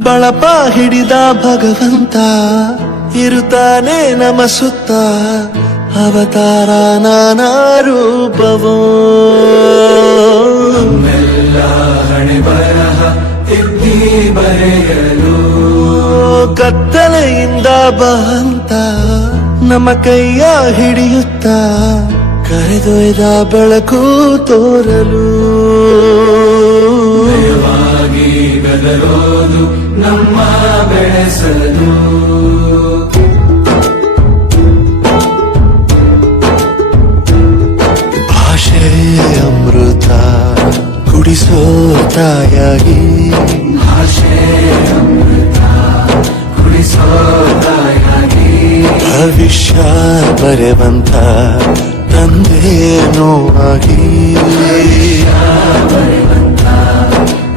ಬಳಪ ಹಿಡಿದ ಭಗವಂತ ಇರುತ್ತಾನೆ ನಮ ಸುತ್ತ ಅವತಾರ ನಾನಾ ರೂಪವೋ ಮೆಲ್ಲ ಹಣೆ ಬರಹ ತಿದ್ದಿ ಬರೆಯಲು ಕತ್ತಲೆಯಿಂದ ಬಂತ ನಮ್ಮ ಕೈಯ ಹಿಡಿಯುತ್ತ ಕರೆದೊಯ್ದ ಬೆಳಕು ತೋರಲು ಭಯವಾಗಿ ಗದರೋದು ನಮ್ಮ ಬೆಳೆಸಲು ಭಾಷೆ ಅಮೃತ ಕುಡಿಸೋ ತಾಯಾಗಿ ಭಾಷೆ ಅಮೃತ ಕುಡಿಸೋ ತಾಯಾಗಿ ಭವಿಷ್ಯ ಬರೆವಂತ ತಂದೇನೋ ಆಗಿ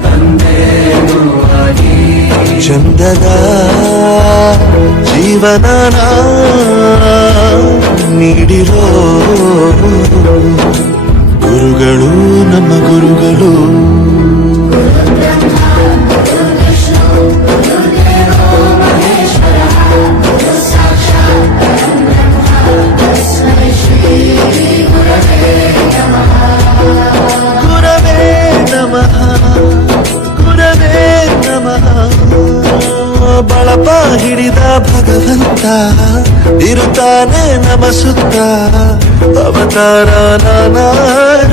ತಂದೇನೂ ಆಗಿ ಚಂದದ ಜೀವನ ನೀಡಿರೋ ಗುರುಗಳು ನಮ್ಮ ಗುರುಗಳು ಗುರವೇ ನಮಃ ಗುರವೇ ನಮಃ ಬಳಪ ಹಿಡಿದ ಭಗವಂತ ಇರುತ್ತಾನೆ ನಮ ಸುತ್ತ ಅವತಾರ ನಾನಾ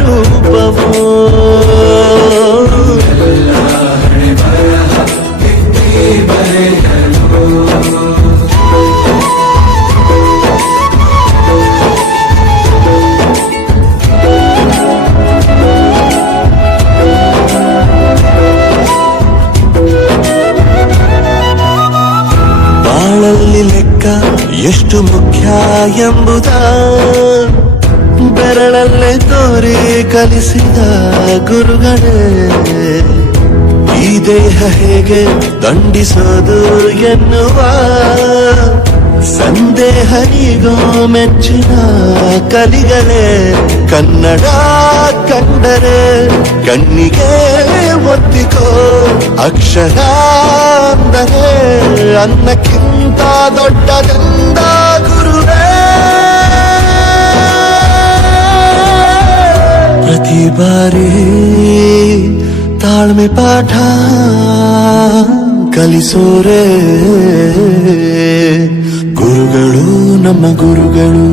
ರೂಪವೋ ಹಣೆ ಬರಹ ತಿದ್ದಿ ಬರೆಯಲು ಬಾಳಲ್ಲಿ ಲೆಕ್ಕ ಎಷ್ಟು ಮುಖ್ಯ ಎಂಬುದ ಬೆರಳಲ್ಲೇ ತೋರಿ ಕಲಿಸಿದ ಗುರುಗಳೇ ಈ ದೇಹ ಹೇಗೆ ದಂಡಿಸೋದು ಎನ್ನುವ ಸಂದೇಹ ಈಗೋ ಮೆಚ್ಚಿನ ಕಲಿಗಳೇ ಕನ್ನಡ ಕಂಡರೆ ಕಣ್ಣಿಗೆ ಒತ್ತಿಕೋ ಅಕ್ಷರ ಅಂದರೆ ಅನ್ನಕ್ಕಿಂತ ದೊಡ್ಡದೆಂದ ಗುರುವೇ ಪ್ರತಿ ಬಾರಿ ತಾಳ್ಮೆ ಪಾಠ ಕಲಿಸೋರೆ ಗುರುಗಳು ನಮ್ಮ ಗುರುಗಳು